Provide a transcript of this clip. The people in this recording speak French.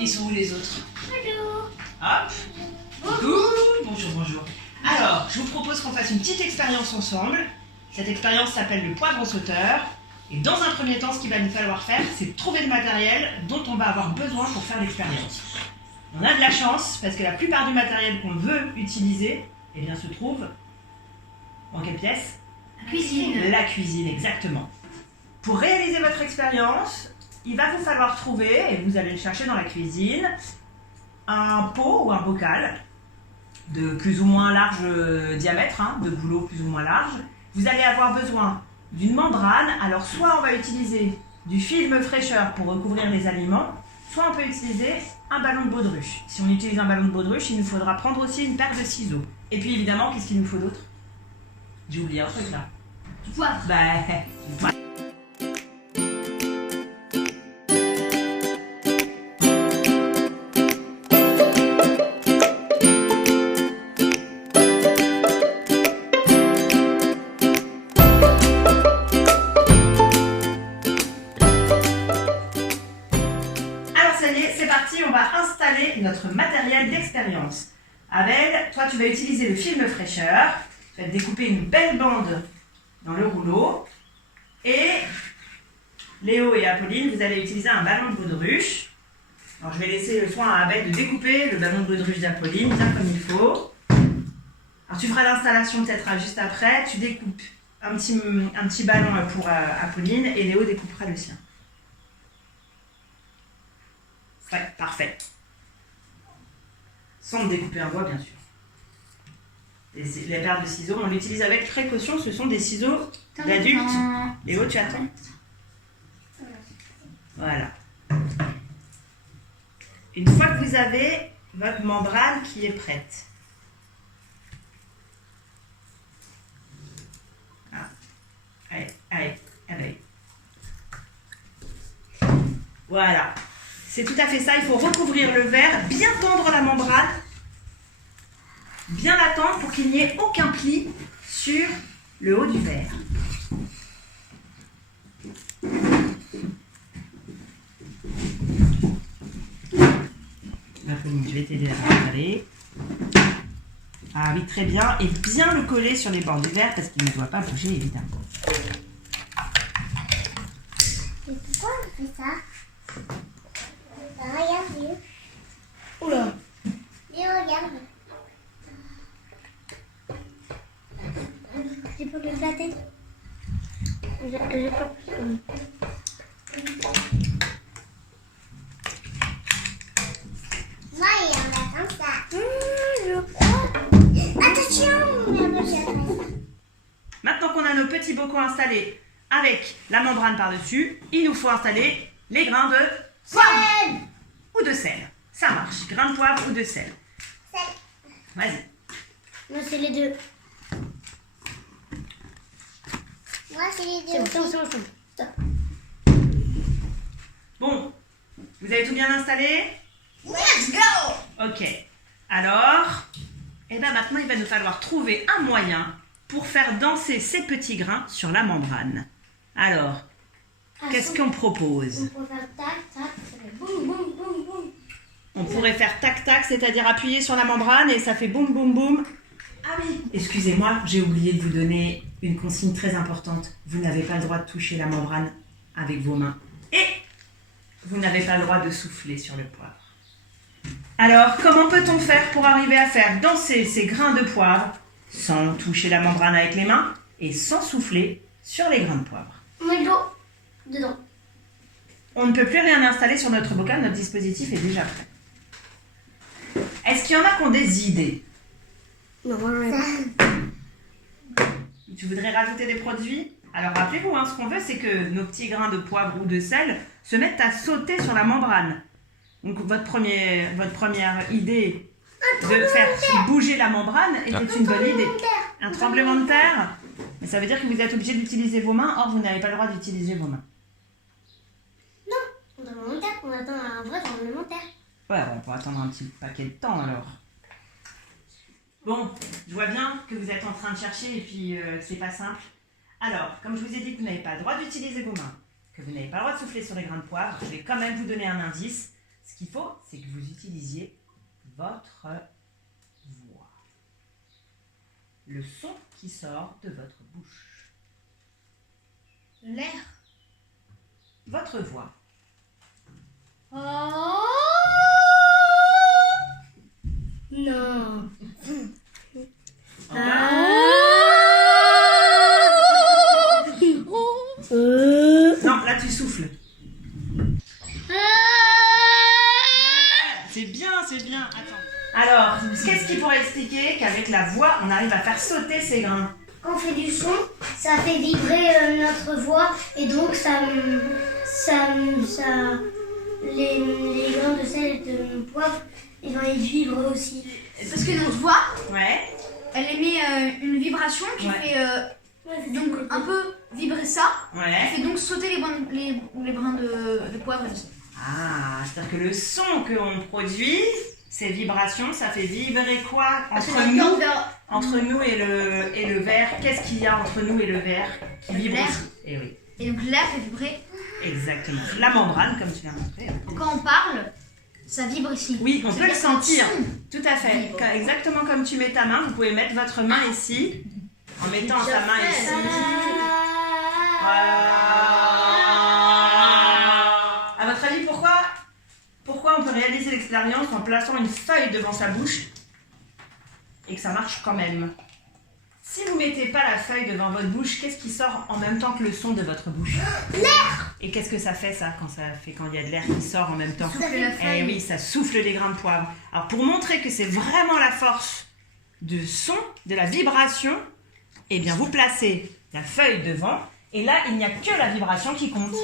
Ils sont où les autres? Bonjour. Hop. Coucou. Bonjour, bonjour. Alors, je vous propose qu'on fasse une petite expérience ensemble. Cette expérience s'appelle le poivre sauteur. Et dans un premier temps, ce qu'il va nous falloir faire, c'est de trouver le matériel dont on va avoir besoin pour faire l'expérience. On a de la chance parce que la plupart du matériel qu'on veut utiliser, eh bien, se trouve dans quelle pièce? La cuisine. La cuisine, exactement. Pour réaliser votre expérience, il va vous falloir trouver, et vous allez le chercher dans la cuisine, un pot ou un bocal de plus ou moins large diamètre, de goulot plus ou moins large. Vous allez avoir besoin d'une membrane. Alors soit on va utiliser du film fraîcheur pour recouvrir les aliments, soit on peut utiliser un ballon de baudruche. Si on utilise un ballon de baudruche, il nous faudra prendre aussi une paire de ciseaux. Et puis évidemment, qu'est-ce qu'il nous faut d'autre? J'ai oublié un truc là. Du poivre. Du poivre. C'est parti, on va installer notre matériel d'expérience. Abel, toi tu vas utiliser le film fraîcheur, tu vas te découper une belle bande dans le rouleau, et Léo et Apolline, vous allez utiliser un ballon de baudruche. Alors je vais laisser le soin à Abel de découper le ballon de baudruche d'Apolline bien comme il faut. Alors tu feras l'installation peut-être juste après, tu découpes un petit ballon pour Apolline et Léo découpera le sien. Ouais, parfait. Sans découper un doigt, bien sûr. Les paires de ciseaux, on l'utilise avec précaution, ce sont des ciseaux d'adultes. Léo, tu attends? Voilà. Une fois que vous avez votre membrane qui est prête. Ah. Allez, allez, allez. Voilà. C'est tout à fait ça, il faut recouvrir le verre, bien tendre la membrane, bien la tendre pour qu'il n'y ait aucun pli sur le haut du verre. Je vais t'aider à préparer. Ah oui, très bien. Et bien le coller sur les bords du verre parce qu'il ne doit pas bouger, évidemment. Et pourquoi on fait ça? Regarde. Oula. Et regarde. C'est pour le flatter. Je pas. Moi, il y en a comme ça. Je crois. Attention. Maintenant qu'on a nos petits bocaux installés avec la membrane par-dessus, il nous faut installer les grains de poivre ou de sel. Ça marche. Grains de poivre ou de sel. Vas-y. Moi, c'est les deux. Moi, c'est les deux. Stop. Bon, vous avez tout bien installé? Let's go! Ok. Alors, maintenant, il va nous falloir trouver un moyen pour faire danser ces petits grains sur la membrane. Alors, qu'est-ce qu'on propose? On peut faire tac, tac, ça fait boum, boum, boum, boum. On pourrait faire tac-tac, c'est-à-dire appuyer sur la membrane et ça fait boum, boum, boum. Ah oui, excusez-moi, j'ai oublié de vous donner une consigne très importante. Vous n'avez pas le droit de toucher la membrane avec vos mains. Et vous n'avez pas le droit de souffler sur le poivre. Alors, comment peut-on faire pour arriver à faire danser ces grains de poivre sans toucher la membrane avec les mains et sans souffler sur les grains de poivre? On met de l'eau dedans. On ne peut plus rien installer sur notre bocal, notre dispositif est déjà prêt. Est-ce qu'il y en a qui ont des idées? Non, Tu voudrais rajouter des produits? Alors rappelez-vous, ce qu'on veut, c'est que nos petits grains de poivre ou de sel se mettent à sauter sur la membrane. Donc votre première idée de faire bouger la membrane était une bonne idée. Un tremblement de terre? Mais ça veut dire que vous êtes obligé d'utiliser vos mains, or vous n'avez pas le droit d'utiliser vos mains. On attend un vrai tremblement de terre. Ouais, on peut attendre un petit paquet de temps alors. Bon, je vois bien que vous êtes en train de chercher et puis c'est pas simple. Alors, comme je vous ai dit que vous n'avez pas le droit d'utiliser vos mains, que vous n'avez pas le droit de souffler sur les grains de poivre, je vais quand même vous donner un indice. Ce qu'il faut, c'est que vous utilisiez votre voix. Le son qui sort de votre bouche. L'air. Votre voix. Oh. Non. Non, là tu souffles. C'est bien, c'est bien. Attends. Alors, qu'est-ce qui pourrait expliquer qu'avec la voix, on arrive à faire sauter ces grains? Quand on fait du son, ça fait vibrer notre voix et donc les grains de sel et de poivre, et ben, ils vibrent aussi. Parce que notre voix, Ouais. elle émet une vibration qui Ouais. fait donc un peu vibrer ça. Ouais. Qui fait donc sauter les brins de poivre et de sel. Ah, c'est-à-dire que le son que on produit, ces vibrations, ça fait vibrer quoi entre nous et le verre? Qu'est-ce qu'il y a entre nous et le verre qui vibre L'air. aussi? Eh oui, Et donc l'air fait vibrer. exactement. La membrane, comme tu l'as montré. Quand on parle, ça vibre ici. Oui, on peut le C'est-à-dire que sentir. son Tout à fait. vibre. Exactement comme tu mets ta main, vous pouvez mettre votre main ici, en mettant sa main ici. À votre avis, pourquoi on peut réaliser l'expérience en plaçant une feuille devant sa bouche et que ça marche quand même? Si vous ne mettez pas la feuille devant votre bouche, qu'est-ce qui sort en même temps que le son de votre bouche? L'air! Et qu'est-ce que ça fait ça quand il y a de l'air qui sort en même temps? Souffle la feuille. Eh oui, ça souffle les grains de poivre. Alors pour montrer que c'est vraiment la force du son, de la vibration, eh bien vous placez la feuille devant et là il n'y a que la vibration qui compte.